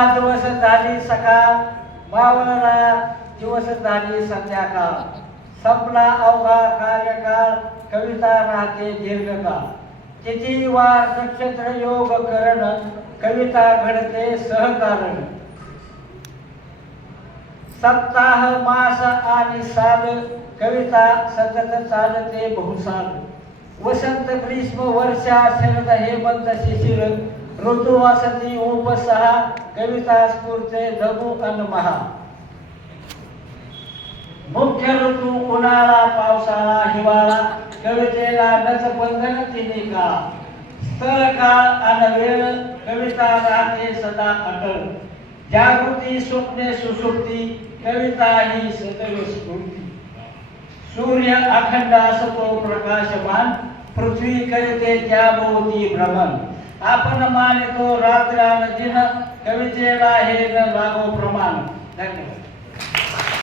दिवस झाली सकाळ, मावळला दिवस झाली संध्याकाळ. संपला अवघा कार्यकाळ, कविता राहते दीर्घकाळ. तिथी वार नक्षत्र योग करण, कविता घडते सहकारण. सप्ताह मास आणि साल, कविता सतत चालते बहुसाल. वसंत ग्रीष्म वर्षा शरद हेमंत शिशिर, ऋतू वसती उपसहा, कविता स्फूर्ते लघु अन महा. मुख्य ऋतू उन्हाळा पावसाळा हिवाळा, कवितेला नच बंधन तिन्ही काळ. स्थळ काळ अन वेळ, कविता राहते सदा अटळ. जागृती स्वप्ने सुसुप्ती, कविता ही सदैव स्फूर्ती. सूर्य अखंड असतो प्रकाशमान, पृथ्वी करिते त्याभोवती भ्रमण. आपण मानितो रात्र अन दिन, कवितेला हे न लागो प्रमाण. धन्यवाद.